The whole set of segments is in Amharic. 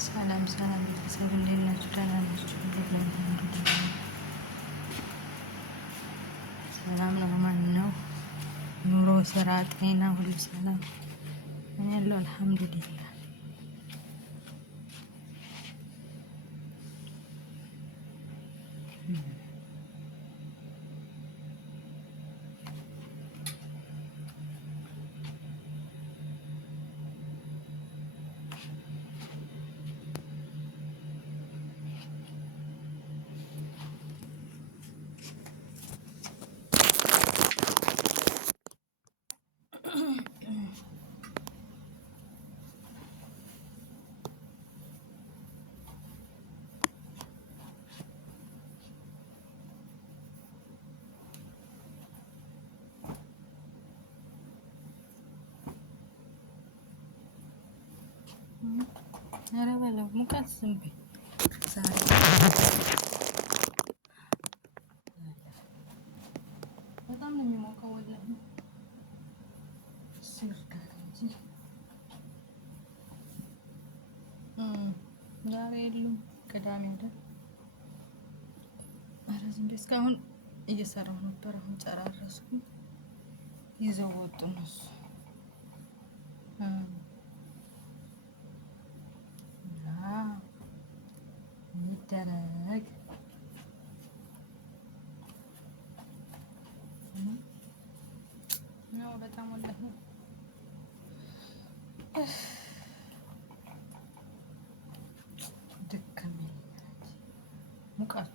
ሰላም ሰላም ቤተሰብ እንዴት ናችሁ? ደህና ናችሁ? እንዴት ነው? ሰላም ነው? ማን ነው? ኑሮ፣ ስራ፣ ጤና ሁሉ ሰላም? እኔ ያለው አልሐምዱሊላህ። ኧረ በለው ሙቀት ዝም በይ። ዛሬ በጣም ነው የሚሞቀው። ወላሂ ሲርዳት እንጂ ዛሬ የሉም። ቅዳሜ አይደል? ኧረ ዝም በይ። እስካሁን እየሰራሁ ነበር። አሁን ጨራረስኩኝ። ይዘው ወጡ እነሱ። ይደረግ ነው በጣም ወላሂ ድክም ሙቀቱ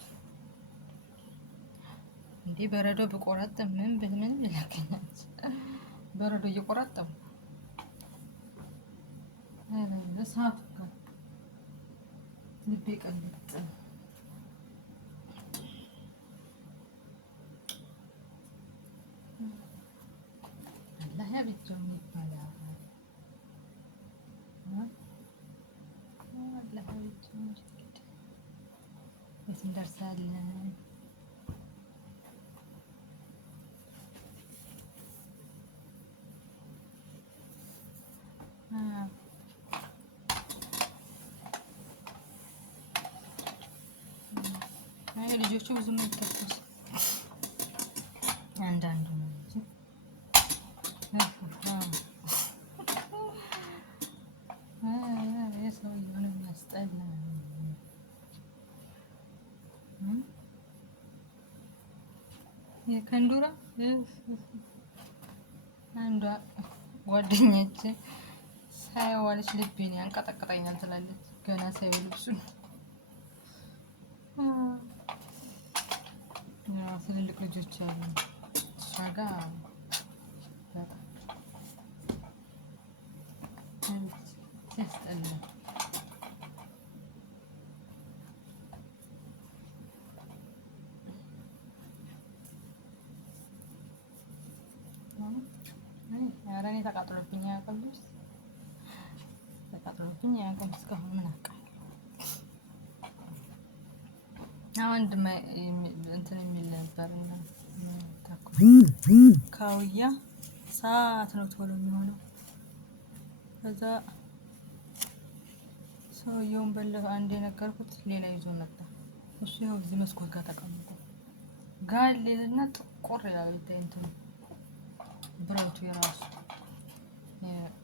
እንዴ! በረዶ ብቆረጥም ምን ይላከኛል? በረዶ እየቆረጠሙ እሳቱ ጋር ልቤ ቀልጥ። አላህ ያብጀው ይባላል። አላህ ያብጀው። የት እንደርሳለን? ልጆቹ ብዙም አይተኩስ አንዳንዱ ነው እንጂ የሰውየውን የሚያስጠላ የከንዱራ አንዷ ጓደኛቼ ሳይዋለች ልቤን ያንቀጠቅጠኛል ትላለች። ገና ሳይው ልብሱን ትልልቅ ልጆች አሉ እሷ ጋር በጣም ያስጠላል። ኧረ እኔ ተቃጥሎብኝ አያውቅም። ልብስ ተቃጥሎብኝ አያውቅም እስካሁን። ምን አውቃለሁ? አሁን እንትን የሚል ነበርና ካውያ ሰዓት ነው ቶሎ የሚሆነው። ከዛ ሰውየውን በለፈ አንድ የነገርኩት ሌላ ይዞ መጣ። እሱ ይኸው እዚህ መስኮት ጋር ተቀምጦ ጋል ሌልና ጥቁር ይላል። እንትኑ ብረቱ የራሱ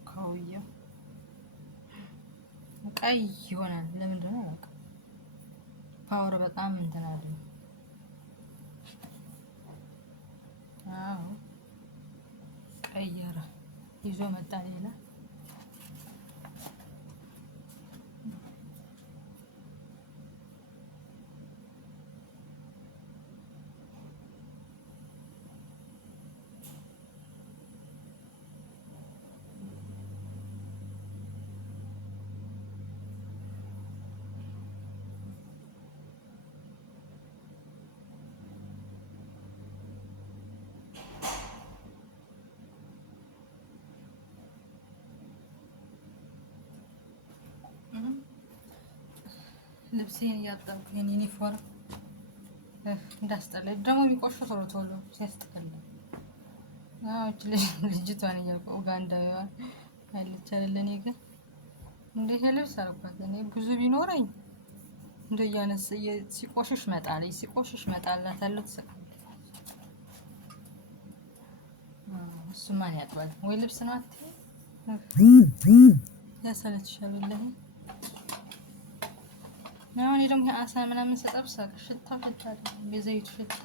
ካውያው ቀይ ይሆናል። ለምንድን ነው አላውቅም። ፓወር በጣም እንትን አለ። አዎ ቀየረ። ይዞ መጣ ሌላ። ልብሴን እያጠብኩ ዩኒፎርም እንዳስጠላኝ ደግሞ የሚቆሽው ቶሎ ቶሎ ሲያስጠላ። አዎ ልጅቷን እያልኩ ኡጋንዳዊዋን አይልቻለኝ። እኔ ግን እንደ ይሄ ልብስ አልኳት እኔ ብዙ ቢኖረኝ እንደ ያነስ ሲቆሽሽ መጣለኝ ሲቆሽሽ መጣላታለሁ ትስቃለች። እሱ ማን ያጥባል ወይ ልብስ ነው አትይ ያሰለችሻል ወላሂ። አሁን ደግሞ አሳ ምናምን ስጠብስ ሽታው ሽታ የዘይቱ ሽታ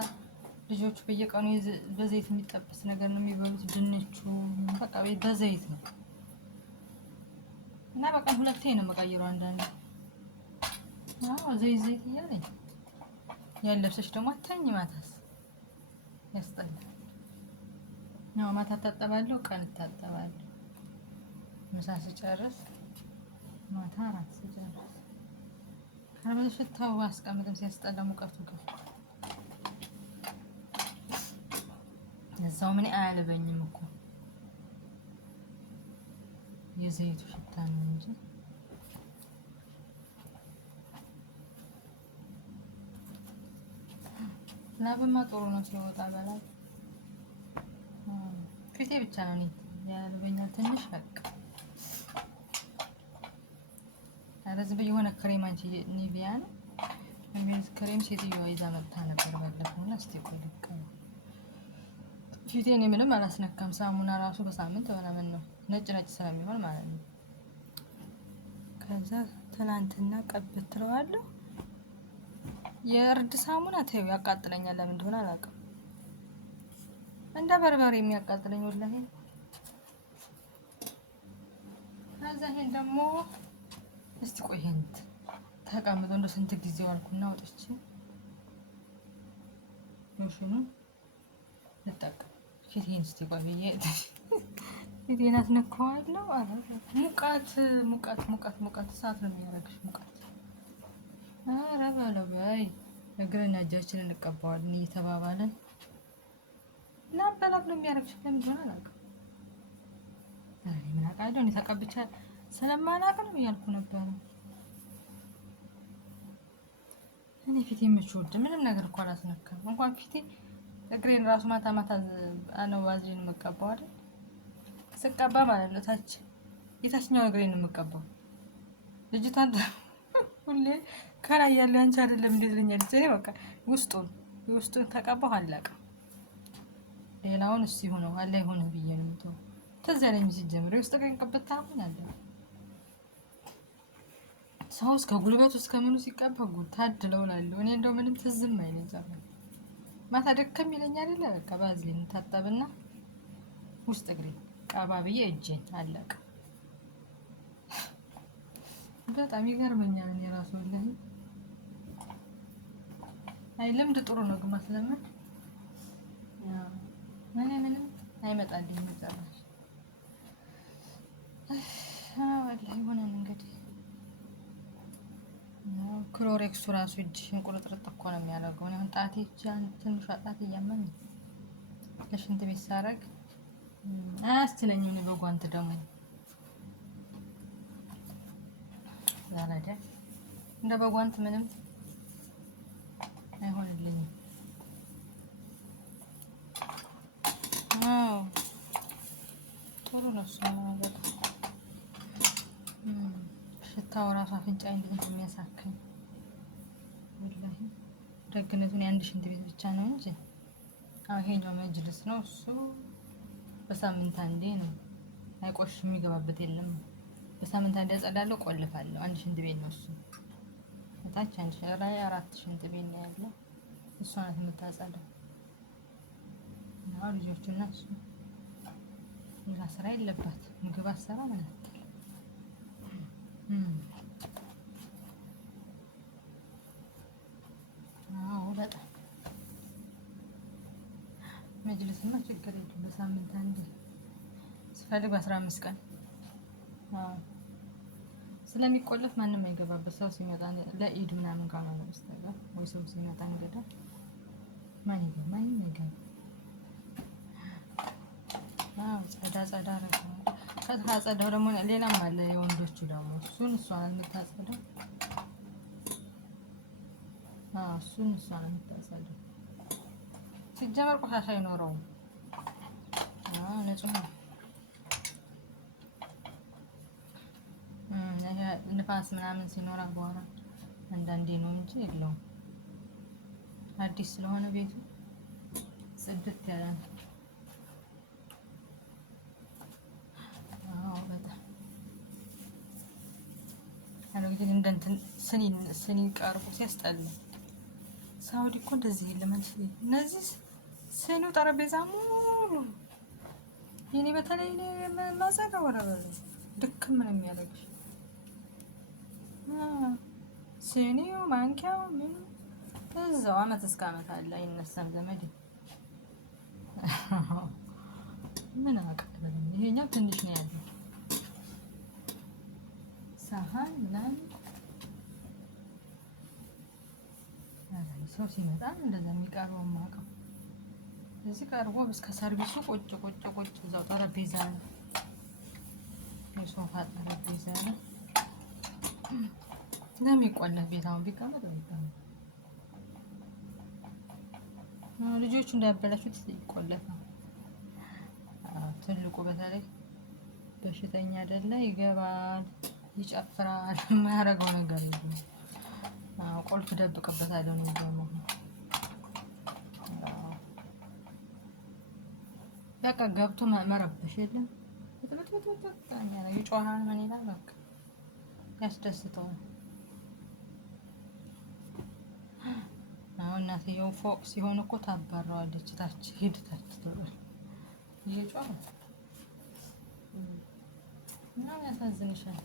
ልጆቹ በየቀኑ በዘይት የሚጠበስ ነገር ነው የሚበሉት። ድንቹ በቃ በዘይት ነው እና በቃ ሁለቴ ነው መቀየረው አንዳንዴ። ዘይት ዘይት እያለኝ ያለብሰሽ ደግሞ አተኝ ማታስ ያስጠላል። ያው ማታ ታጠባለሁ፣ ቀን ታጠባለሁ። ምሳ ስጨርስ ማታ እራት ስጨርስ ከረበለ ሽታው አስቀምጥም ሲያስጠላ ሙቀቱ ግን እዛው ምን አያልበኝም እኮ የዘይቱ ሽታ ነው እንጂ ላብማ ጥሩ ነው ሲወጣ በላይ ፊቴ ብቻ ነው ያልበኛል ትንሽ በቃ። አረዝበ የሆነ ክሬም አንቺ ኒቪያ ነው እንግዲህ ክሬም ሴትዮዋ ይዛ መጣ ነበር ባለፈውና እስቲ ቆልቀ ፊቴን ምንም አላስነካም። ሳሙና ራሱ በሳምንት ምናምን ነው ነጭ ነጭ ስለሚሆን ማለት ነው። ከዛ ትናንትና ቀብትረዋለሁ። የእርድ ሳሙና ተይው ያቃጥለኛል፣ ለምን እንደሆነ አላውቅም። እንደ በርበሬ የሚያቃጥለኝ ወላሂ። ከዛ ይሄን ደግሞ እስቲ ቆይ እንት ተቀምጦ እንደ ስንት ጊዜው አልኩና ወጥቼ ሎሽኑን ልጠቀም ፊቴን እስቲ ቆይ ብዬ ፊቴን አስነካዋለሁ። ሙቀት ሙቀት ሙቀት ሙቀት እሳት ነው የሚያደርግሽ ሙቀት። ኧረ በለው በይ እግርና እጃችንን እንቀባዋለን እየተባባለን ላብ ነው የሚያደርግሽ። ለምን እንደሆነ አላውቅም። እኔ ምን አውቃለሁ እኔ ተቀብቻ ስለማላውቅ ነው እያልኩ ነበረ። እኔ ፊቴ የምችወድ ምንም ነገር እኮ አላስነካም። እንኳን ፊቴ እግሬን ራሱ ማታ ማታ ነው ዋዝሊን የምቀባው አይደል? ስቀባ ማለት ነው ታች የታችኛው እግሬን ነው የምቀባው። ልጅቷን ሁሌ ከላይ ያለው አንቺ አይደለም እንዴት ለኛለች። እኔ በቃ ውስጡን ተቀባው አለቀ። ሌላውን እሱ ይሁነው አለ ይሁን ብዬ ነው የምተው። ተዛ ላይ ሲጀምር ውስጥ እግሬን ቀብታ አለ ሰው እስከ ጉልበቱ እስከ ምኑ ሲቀባ ጉድ ታድለው እላለሁ። እኔ እንደው ምንም ትዝም አይለኝ ዛሬ ማታ ደከም ይለኛል አይደል? በቃ ባዝሊን ታጠብና ውስጥ እግሬ ቀባ ብዬ እጄን አለቀ። በጣም ይገርመኛል። እኔ ራሱ ወላሂ አይ ልምድ ጥሩ ነው ግን ማስለመድ ምንም አይመጣልኝም ጭራሽ። ወላሂ ሆነን እንግዲህ ክሎሬክሱ ራሱ እጅሽን ቁርጥርጥ እኮ ነው የሚያደርገው። አሁን ጣቴ ትንሿ ጣቴ እያመመኝ ለሽንት ቤት ሳረግ አያስትለኝም። እኔ በጓንት ደግሞ ዛሬ እንደ በጓንት ምንም አይሆንልኝም። ጥሩ ነው እሱ ነገር ሽታው ራሱ አፍንጫዬን እንዴት የሚያሳክኝ ወላሂ። ደግነቱን የአንድ ሽንት ቤት ብቻ ነው እንጂ ይሄኛው መጅልስ ነው። እሱ በሳምንት አንዴ ነው፣ አይቆሽሽ የሚገባበት የለም። በሳምንት አንዴ አጸዳለሁ፣ ቆልፋለሁ። አንድ ሽንት ቤት ነው እሱ። ታች አንድ ላይ 4 ሽንት ቤት ነው ያለው። እሷ ናት የምታጸዳው። ልጆቹና እሱ ሌላ ስራ የለባት። ምግብ አሰራ ማለት በጣም መጅልስማ ችግር የለም። በሳምንት አንዴ ስፈልግ በ15 ቀን ስለሚቆለፍ ማንም አይገባበት። ሰው ሲመጣ ለኢድ ምናምን ካልሆነ በስተቀር ወይ ሰው ሲመጣ እንግዳ ማንም አይገባ። ጸዳ አረገው። ከታጸዳው ደግሞ ሌላም አለ የወንዶቹ ደግሞ እሷ ናት የምታጸዳው። እሷ ናት የምታጸዳው። ሲጀመር ቆሻሻ አይኖረውም። ንጹህ ነው። ንፋስ ምናምን ሲኖር አቧራ አንዳንዴ ነው እንጂ የለውም። አዲስ ስለሆነ ቤቱ ጽድት ያለ ነው። አዎ በጣም አለው። ግን እንደ እንትን ስኒ ቀርቦ ሲያስጠላ። ሳውዲ እኮ እንደዚህ የለም። እነዚህ ስኒው ጠረጴዛ ሙሉ የኔ በተለይ ማዘጋ ወረበለ ድክም ነው የሚያደርግሽ። ስኒው ማንኪያው ምን እዛው አመት እስከ አመት አለ አይነሳም። ዘመድ ምን አውቃለሁ። ይሄኛው ትንሽ ነው ያለው ሳህን ምናምን። ሰው ሲመጣ እንደዛ የሚቀርበው የማውቀው እዚህ ቀርቦ እስከ ሰርቪሱ ቁጭ ቁጭ ቁጭ እዛው ጠረጴዛ ነው፣ የሶፋ ጠረጴዛ ነው። ለሚቆለፍ ቤት አሁን ቢቀመጥ አይባልም። ልጆቹ እንዳያበላሹት ይቆለፋል። ትልቁ በተለይ በሽተኛ አይደለ፣ ይገባል፣ ይጨፍራል፣ የማያደርገው ነገር የለም። ቁልፍ ደብቅበታለሁ ነው ደግሞ በቃ ገብቶ መረበሽ የለም። ይጮሃል፣ ምን ይላል፣ በቃ ያስደስተዋል። አሁን እናትየው ፎቅ ሲሆን እኮ ታባረዋለች። ታች ሂድ ታች ትሏል እየጮኸ እና ያሳዝንሻል።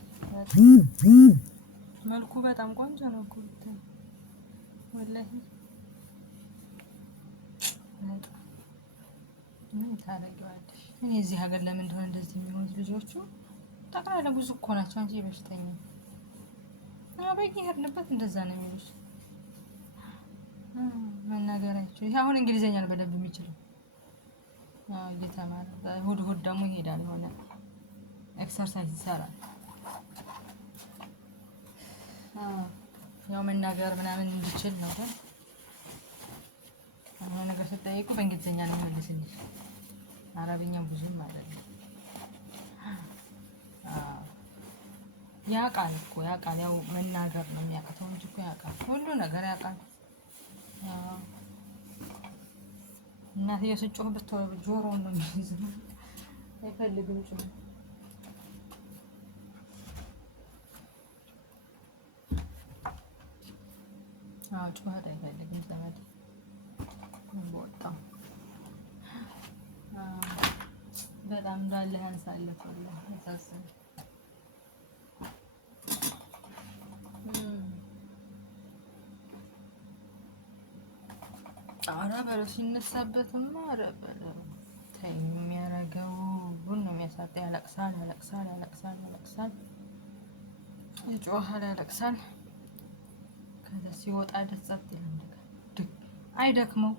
መልኩ በጣም ቆንጆ ነው እኮ ብታይ ወላሂ። ምን ታደርጊዋለሽ? እኔ እዚህ ሀገር ለምን እንደሆነ እንደዚህ የሚሆኑት ልጆቹ ጠቅላላ ብዙ እኮ ናቸው እንጂ በሽተኛ በየሄድንበት እንደዛ ነው የሚሉት። መናገራቸው ይሄ አሁን እንግሊዘኛ ነው በደንብ የሚችለው እየተማረ እሑድ እሑድ ደግሞ ይሄዳል፣ የሆነ ኤክሰርሳይዝ ይሰራል። ያው መናገር ምናምን እንዲችል ነው። ግን አሁን ነገር ስትጠይቁ በእንግሊዘኛ ነው የሚመልስልሽ። አረብኛ ብዙም አይደለም። ያውቃል እኮ ያውቃል። ያው መናገር ነው የሚያቅተው እንጂ እኮ ያውቃል፣ ሁሉ ነገር ያውቃል። እናትዬ ስጮህበት ጆሮውን ነው የሚይዘው፣ አይፈልግም ጩኸት። ጩኸት አይፈልግም ዘመድ በወጣው በጣም እንዳለ ያንሳለት ወላሂ ያሳዝናል። ኧረ በለው ሲነሳበትማ ኧረ በለው ተይ፣ የሚያደርገው ሁሉ ነው የሚያሳጣ። ያለቅሳል ያለቅሳል ያለቅሳል ያለቅሳል፣ ይጮሃል ያለቅሳል። ከዛ ሲወጣ ደስ ጸጥ ይላል። አይደክመው፣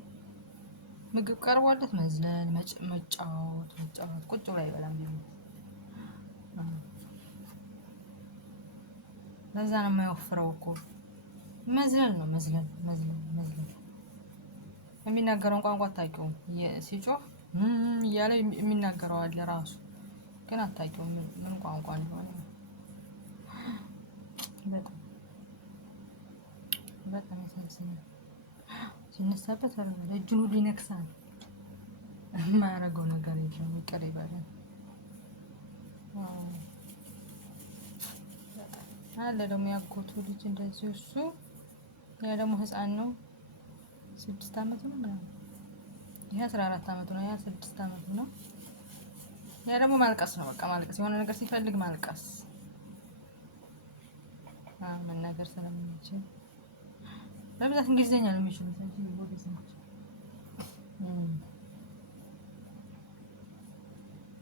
ምግብ ቀርቦለት መዝለል መጫወት መጫወት፣ ቁጭ ብሎ አይበላም። ለዛ ነው የማይወፍረው እኮ። መዝለል ነው መዝለል መዝለል መዝለል። የሚናገረውን ቋንቋ አታውቂውም። ሲጮህ እያለ የሚናገረው አለ ራሱ፣ ግን አታውቂውም ምን ቋንቋ እንደሆነ። በጣም በጣም ያሳዝናል። ሲነሳበት እጁን ሁሉ ይነክሳል። የማያደርገው ነገር የለም። ይቅር ይበላል አለ። ደግሞ ያጎቱ ልጅ እንደዚህ እሱ ያ ደግሞ ህፃን ነው፣ 6 አመቱ ነው ምናምን። ይሄ 14 አመቱ ነው፣ ያ 6 አመቱ ነው። ያ ደግሞ ማልቀስ ነው በቃ ማልቀስ፣ የሆነ ነገር ሲፈልግ ማልቀስ። መናገር ስለምንችል በብዛት እንግሊዘኛ ነው የሚችሉት እንጂ ወደዚህ ናቸው።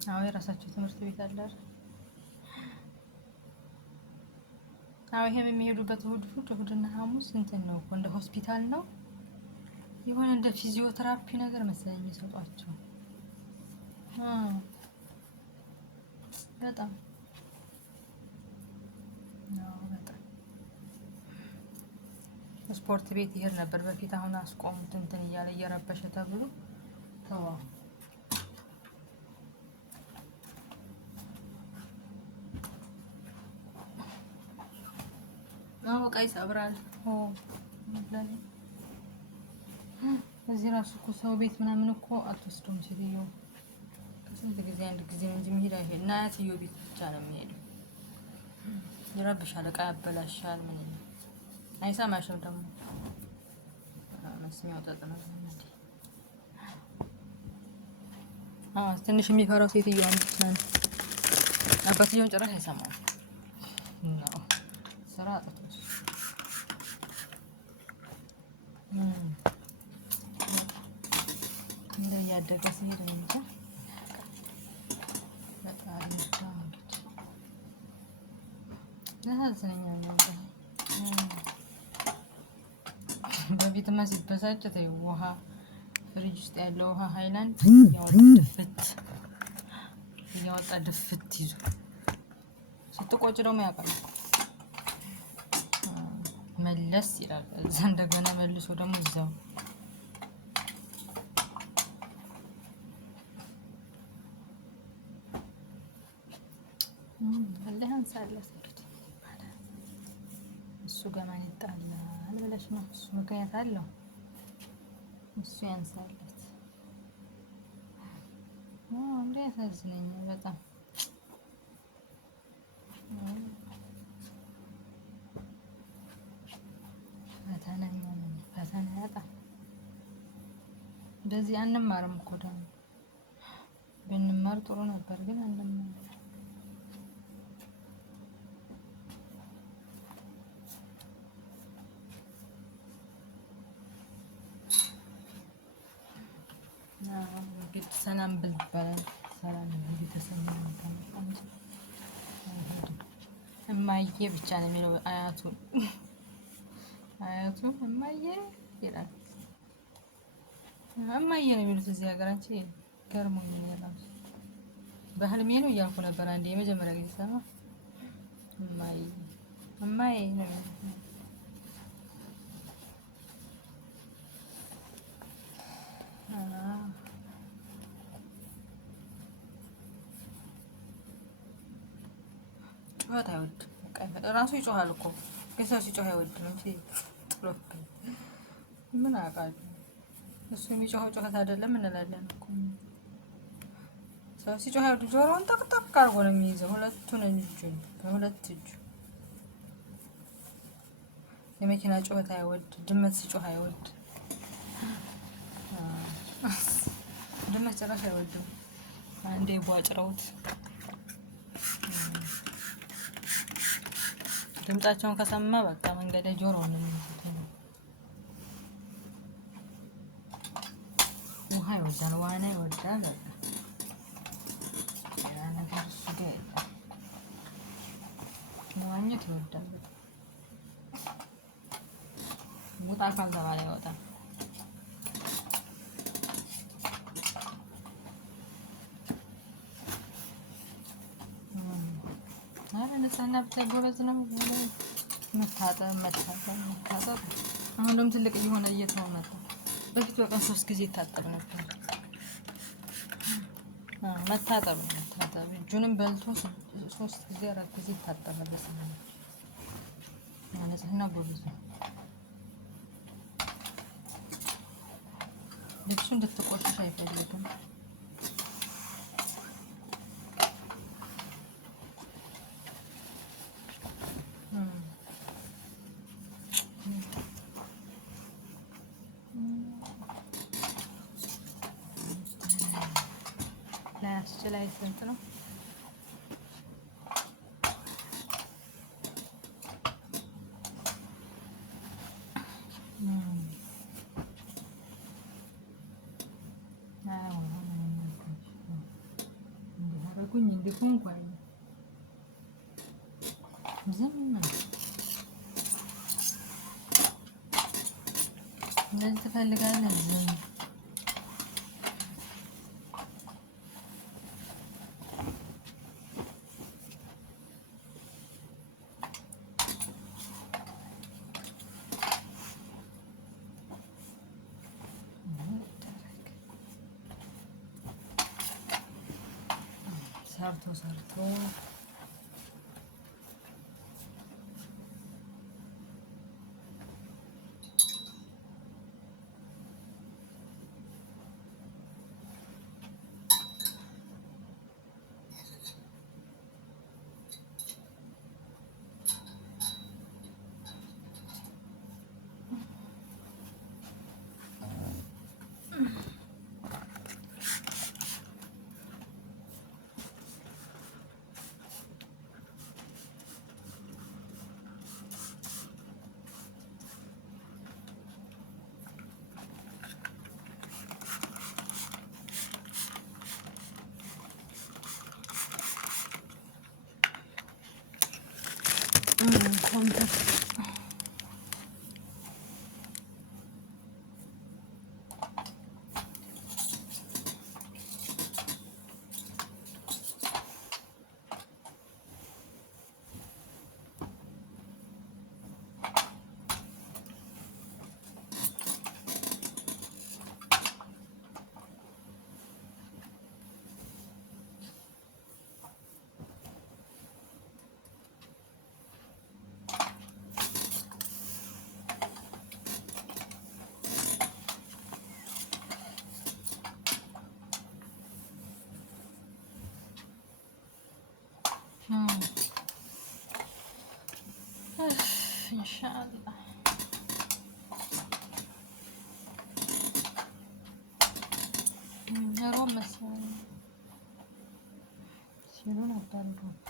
አዎ የራሳቸው ትምህርት ቤት አለ አይደል? አዎ ይሄም የሚሄዱበት እሑድና ሐሙስ እንትን ነው እኮ እንደ ሆስፒታል ነው፣ የሆነ እንደ ፊዚዮቴራፒ ነገር መሰለኝ የሚሰጧቸው። በጣም ስፖርት ቤት ይሄድ ነበር በፊት። አሁን አስቆሙት እንትን እያለ እየረበሸ ተብሎ ተዋ። አዎ በቃ ይሰብራል። እዚህ ራሱ እኮ ሰው ቤት ምናምን እኮ አትወስደውም ሴትዮው። ከስንት ጊዜ አንድ ጊዜ እንጂ መሄድ አይሄድ እና አያትየው ቤት ብቻ ነው የሚሄደው። ይረብሻል፣ እቃ ያበላሻል። ምን አይሰማሽም ደግሞ መስሚያው ጠጥና ትንሽ የሚፈራው ሴትዮዋን ብቻ ነው። አባትየውን ጭራሽ አይሰማም ነው ስራ አጥቶስ እንደ ያደገ ሲሄድ ነው እንጂ በጣም ያሳዝነኛል። በፊትማ ሲበሳጭ ተይው ውሃ ፍሪጅ ውስጥ ያለው ውሃ ሃይላንድ እያወጣ ድፍት ይዞ ስትቆጭ ደግሞ ያውቃል መለስ ይላል። እዛ እንደገና መልሶ ደግሞ እዛው አለህን ሳለስ እንግዲህ እሱ ጋር ማን ይጣላል ብለሽ ነው? እሱ ምክንያት አለው። እሱ ያንሳለት እንዴ ያሳዝነኛል በጣም ፈተና ያጣ እንደዚህ አንማርም እኮ ደግሞ ብንማር ጥሩ ነበር፣ ግን አንማርም። ሰላም ብል ይባላል። ሰላም ቤተሰብ ነው። እማዬ ብቻ ነው የሚለው አያቱ እማዬ ይላል። እማዬ ነው የሚሉት እዚህ ሀገር። አንቺ ገርሞኝ ነው ያላችሁ። በህልሜ ነው እያልኩ ነበር አንዴ የመጀመሪያ ጊዜ ሰማ። እማዬ ነው የሚሉት። ጩኸት አይወድም። ራሱ ይጮሃል እኮ ግን ሰው ሲጮህ አይወድም እንጂ ጥሎብኝ ምን አውቃለሁ። እሱ የሚጮኸው ጩኸት አይደለም እንላለን እኮ። ሰው ሲጮህ አይወድም። ጆሮውን ጠቅጠቅ አድርጎ ነው የሚይዘው ሁለቱን እጁን በሁለት እጁ። የመኪና ጩኸት አይወድ። ድመት ሲጮህ አይወድ። ድመት ጭራሽ አይወድም። አንዴ ቧጭረውት ድምጻቸውን ከሰማ በቃ መንገድ ላይ ጆሮውን ነው የሚይዙት። ውሃ ይወዳል፣ ዋና ይወዳል። በቃ ያ ነገር እሱ ጋር የለም። መዋኘት ይወዳል። ውጣ ካልተባለ አይወጣም። ነፃና ብቻ ጎበዝ ነው። መታጠብ። አሁን ደግሞ ትልቅ እየሆነ እየተው መጣ። በፊት በቀን 3 ጊዜ ይታጠብ ነበር። መታጠብ እጁንም በልቶ 3 ጊዜ 4 ጊዜ ይታጠባል። ንጽህና ጎበዝ ነው። ልብሱ እንድትቆሽሽ አይፈልግም። ላይ ስንት ነው? እንዲሆንኩ ዝም እንደዚህ ትፈልጋለህ? ዝም ሰርቶ ኮምተር إن شاء الله. روم بس يشيلون الطريقة.